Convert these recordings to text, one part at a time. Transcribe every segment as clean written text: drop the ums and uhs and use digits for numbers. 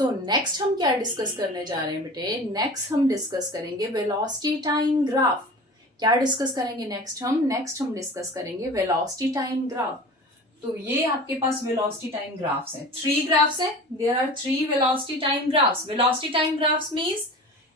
So next हम क्या discuss करने जा रहे हैं बेटे? नेक्स्ट हम डिस्कस करेंगे वेलोसिटी टाइम ग्राफ। क्या डिस्कस करेंगे नेक्स्ट हम डिस्कस करेंगे वेलोसिटी टाइम ग्राफ। तो ये आपके पास वेलोसिटी टाइम ग्राफ्स हैं, 3 ग्राफ्स हैं। There are 3 velocity time graphs. Velocity time graphs means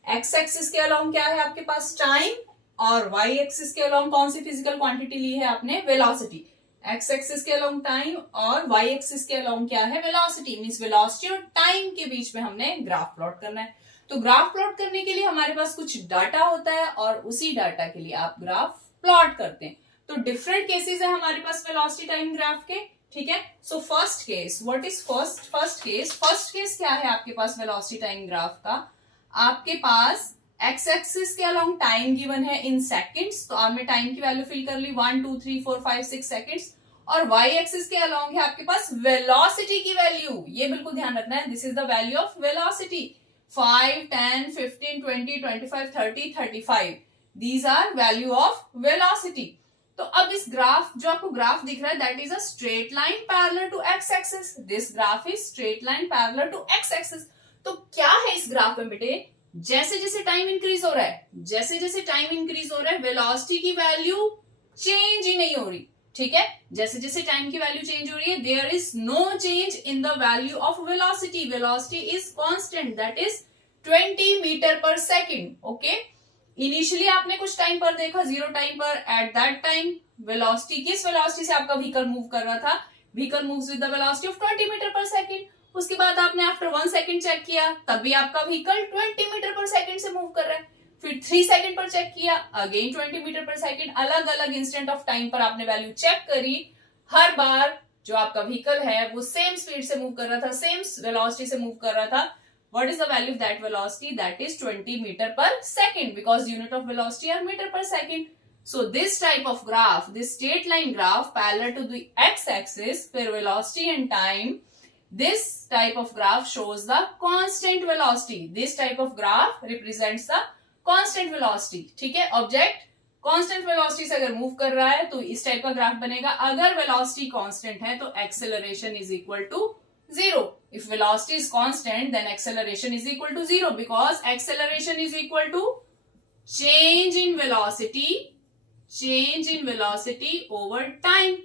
x axis के अलोंग क्या है आपके पास? टाइम, और वाई एक्सिस के अलोंग कौन सी फिजिकल क्वांटिटी ली है आपने? वेलोसिटी। एक्स एक्सिस के अलोंग टाइम और वाई एक्सिस के अलोंग क्या है? वेलोसिटी। मींस वेलोसिटी और टाइम के बीच में हमने ग्राफ प्लॉट करना है। तो ग्राफ प्लॉट करने के लिए हमारे पास कुछ डाटा होता है और उसी डाटा के लिए आप ग्राफ प्लॉट करते हैं। तो डिफरेंट केसेस है हमारे पास वेलोसिटी टाइम ग्राफ के, ठीक है। So first case, what is first case क्या है आपके पास वेलोसिटी टाइम ग्राफ का? आपके पास एक्स एक्सिस के अलोंग टाइम गिवन है इन सेकंड्स, तो आपने टाइम की वैल्यू फिल कर ली 1 2 3 4 5 6 सेकंड्स। और वाई एक्सिस के अलोंग है आपके पास वेलोसिटी की वैल्यू। ये बिल्कुल ध्यान रखना है, this is the value of velocity. 5 10 15 20 25 30 35 these are value of velocity. तो अब इस ग्राफ, जो आपको ग्राफ दिख रहा है, that is a straight line parallel to x axis. This graph is straight line parallel to x axis. तो क्या है इस ग्राफ में बेटे? जैसे जैसे टाइम इंक्रीज हो रहा है, जैसे जैसे टाइम इंक्रीज हो रहा है, वेलोसिटी की वैल्यू चेंज ही नहीं हो रही, ठीक है। जैसे जैसे टाइम की वैल्यू चेंज हो रही है, there is no change in the value of velocity. Velocity is constant, that is 20 metre per second. Okay, initially आपने कुछ टाइम पर देखा, 0 टाइम पर, एट दैट टाइम वेलोसिटी, किस वेलोसिटी से आपका व्हीकल मूव कर रहा था? Vehicle moves with the velocity of 20 metre per second. उसके बाद आपने आफ्टर 1 सेकेंड चेक किया, तब भी आपका व्हीकल 20 मीटर पर सेकेंड से मूव कर रहा है। फिर 3 सेकेंड पर चेक किया, अगेन 20 मीटर पर सेकेंड। अलग अलग इंस्टेंट ऑफ टाइम पर आपने वैल्यू चेक करी। हर बार जो आपका व्हीकल है वो सेम स्पीड से मूव कर रहा था, सेम वेलोसिटी से मूव कर रहा था। What is the value of that velocity? That is 20 meter per second, because unit of velocity are meter per second. So this type of graph, this straight line graph parallel to the x-axis where velocity and time, this type of graph shows the constant velocity. This type of graph represents the constant velocity. ठीक है, object constant velocity से अगर move कर रहा है तो इस type का graph बनेगा। अगर velocity constant है तो acceleration is equal to 0. If velocity is constant, then acceleration is equal to 0, because acceleration is equal to change in velocity over time.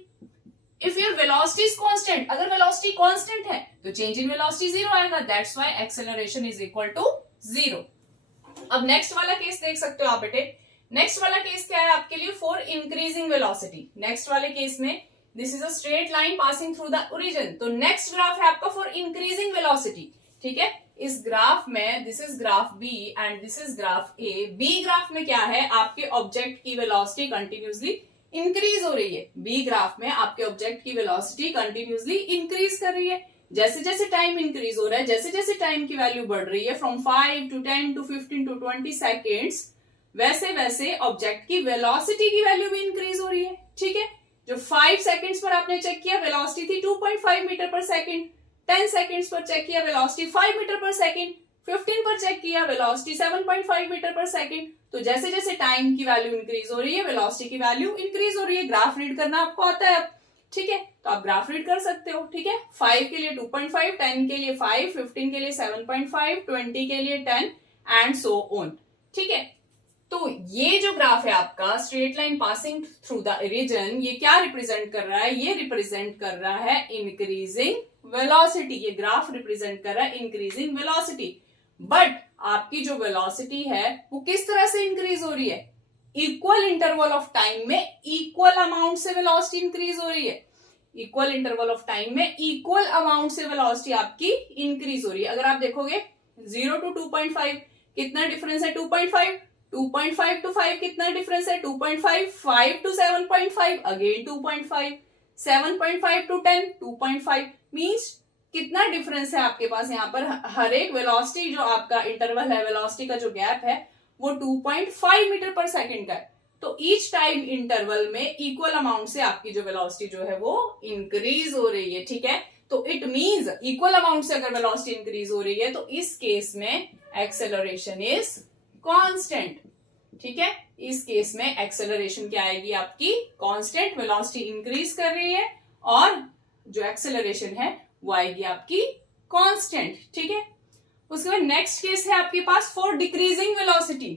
If your velocity is constant, अगर velocity constant है तो change in velocity 0 आएगा, that's why acceleration is equal to 0. अब next वाला case देख सकते हो आप बेटे। नेक्स्ट वाला केस क्या है आपके लिए? For increasing velocity. नेक्स्ट वाले केस में this is a straight line passing through the origin. तो नेक्स्ट ग्राफ है आपका फॉर इंक्रीजिंग वेलोसिटी, ठीक है। इस ग्राफ में this is graph B and this is graph A. B graph में क्या है? आपके ऑब्जेक्ट की वेलोसिटी कंटिन्यूसली इंक्रीज हो रही है। बी ग्राफ में आपके ऑब्जेक्ट की वेलोसिटी कंटिन्यूसली इंक्रीज कर रही है। जैसे जैसे टाइम इंक्रीज हो रहा है, जैसे जैसे टाइम की वैल्यू बढ़ रही है, from 5 to 10 to 15 to 20 seconds, वैसे वैसे ऑब्जेक्ट की वेलोसिटी की वैल्यू भी इंक्रीज हो रही है, ठीक है। जो 5 सेकंड्स पर आपने चेक किया, वेलोसिटी थी 2.5 मीटर पर सेकंड। 10 सेकंड्स पर चेक किया, वेलोसिटी 5 मीटर पर सेकंड। 15 पर चेक किया, वेलोसिटी 7.5 मीटर पर सेकंड। तो जैसे जैसे टाइम की वैल्यू इंक्रीज हो रही है, वेलोसिटी की वैल्यू इंक्रीज हो रही है। ग्राफ रीड करना आपको आता है अब, ठीक है, तो आप ग्राफ रीड कर सकते हो, ठीक है। 5 के लिए 2.5, 10 के लिए 5, 15 के लिए 7.5, 20 के लिए 10 एंड सो ऑन, ठीक है। तो ये जो ग्राफ है आपका straight line passing through the origin, ये क्या रिप्रेजेंट कर रहा है? ये रिप्रेजेंट कर रहा है इंक्रीजिंग वेलोसिटी। ये ग्राफ रिप्रेजेंट कर रहा है इंक्रीजिंग वेलोसिटी। बट आपकी जो वेलोसिटी है वो किस तरह से इंक्रीज हो रही है? इक्वल इंटरवल ऑफ टाइम में इक्वल अमाउंट से वेलोसिटी इंक्रीज हो रही है। इक्वल इंटरवल ऑफ टाइम में इक्वल अमाउंट से वेलोसिटी आपकी इंक्रीज हो रही है। अगर आप देखोगे 0 to 2.5 कितना डिफरेंस है? 2.5। 2.5 to 5 कितना डिफरेंस है? 2.5। 5 to 7.5 अगेन 2.5। 7.5 to 10 2.5। मींस कितना डिफरेंस है आपके पास यहाँ पर? हर एक वेलोसिटी जो आपका इंटरवल है, वेलोसिटी का जो गैप है वो 2.5 मीटर पर सेकेंड का है। तो ईच टाइम इंटरवल में इक्वल अमाउंट से आपकी जो वेलोसिटी जो है वो इंक्रीज हो रही है, ठीक है। तो इट मींस इक्वल अमाउंट से अगर वेलोसिटी इंक्रीज हो रही है तो इस केस में एक्सेलरेशन इज कांस्टेंट, ठीक है। इस केस में एक्सेलरेशन क्या आएगी आपकी? कांस्टेंट। वेलोसिटी इंक्रीज कर रही है और जो एक्सेलरेशन है वो आएगी आपकी कांस्टेंट, ठीक है। उसके बाद नेक्स्ट केस है आपके पास for decreasing velocity.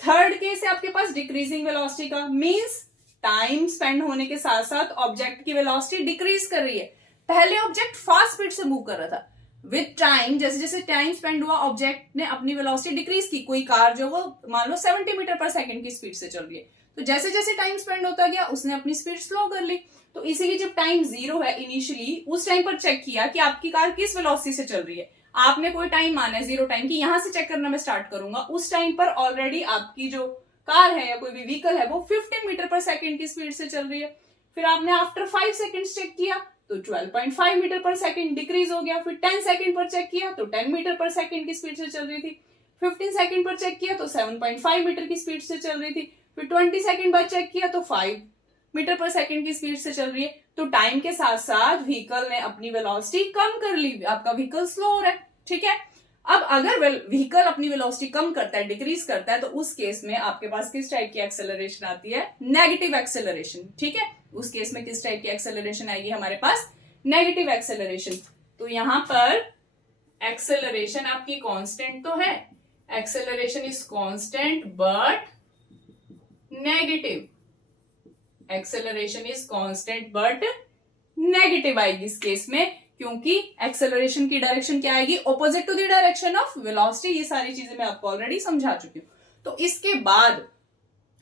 Third case है आपके पास डिक्रीजिंग वेलोसिटी का, मींस टाइम स्पेंड होने के साथ साथ ऑब्जेक्ट की वेलोसिटी डिक्रीज कर रही है। पहले ऑब्जेक्ट फास्ट स्पीड से मूव कर रहा था, विद टाइम जैसे जैसे टाइम स्पेंड हुआ ऑब्जेक्ट ने अपनी वेलोसिटी डिक्रीज की। कोई कार जो वो मान लो 70 मीटर पर सेकंड की स्पीड से चल रही है, तो जैसे जैसे टाइम स्पेंड होता गया उसने अपनी स्पीड स्लो कर ली। तो इसीलिए जब टाइम 0 है इनिशियली, उस टाइम पर चेक किया कि आपकी कार किस वेलोसिटी से चल रही है। आपने कोई टाइम माना है 0 टाइम की, यहां से चेक करना मैं स्टार्ट करूंगा। उस टाइम पर ऑलरेडी आपकी जो कार है या कोई भी व्हीकल है वो 15 मीटर पर सेकंड की स्पीड से चल रही है। फिर आपने आफ्टर 5 सेकंड्स चेक किया तो 12.5 मीटर पर सेकंड डिक्रीज हो गया। फिर 10 सेकंड पर चेक किया तो 10 मीटर पर सेकंड की स्पीड से चल रही थी। 15 सेकंड पर चेक किया तो 7.5 मीटर की स्पीड से चल रही थी। फिर 20 सेकंड बाद चेक किया तो 5 मीटर पर सेकंड की स्पीड से चल रही है। तो टाइम के साथ साथ व्हीकल ने अपनी वेलोसिटी कम कर ली, आपका व्हीकल स्लो हो रहा है, ठीक है। अब अगर व्हीकल अपनी वेलोसिटी कम करता है, डिक्रीज करता है, तो उस केस में आपके पास किस टाइप की एक्सेलरेशन आती है? नेगेटिव एक्सेलरेशन, ठीक है। उस केस में किस टाइप की एक्सेलरेशन आएगी हमारे पास? Negative acceleration. तो यहां पर एक्सेलरेशन आपकी कांस्टेंट तो है, acceleration is constant but negative, acceleration is constant but negative आएगी इस केस में, क्योंकि एक्सेलरेशन की डायरेक्शन क्या आएगी? Opposite to the direction of velocity. ये सारी चीजें मैं आपको ऑलरेडी समझा चुकी हूं। तो इसके बाद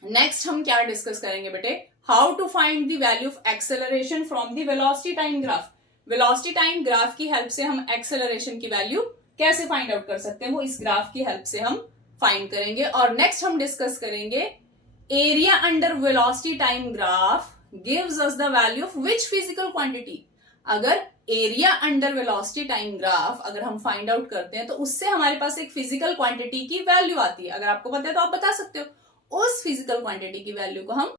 नेक्स्ट हम क्या डिस्कस करेंगे बेटे? How to find the value of acceleration from the velocity time graph. Velocity time graph की हेल्प से हम एक्सेलरेशन की वैल्यू कैसे फाइंड आउट कर सकते हैं, वो इस ग्राफ की हेल्प से हम फाइंड करेंगे। और नेक्स्ट हम डिस्कस करेंगे area under velocity time graph gives us the value of which physical quantity. अगर area under velocity time graph अगर हम फाइंड आउट करते हैं तो उससे हमारे पास एक फिजिकल क्वांटिटी की वैल्यू आती है। अगर आपको पता है तो आप बता सकते हो। उस फिजिकल क्वांटिटी की वैल्यू को हम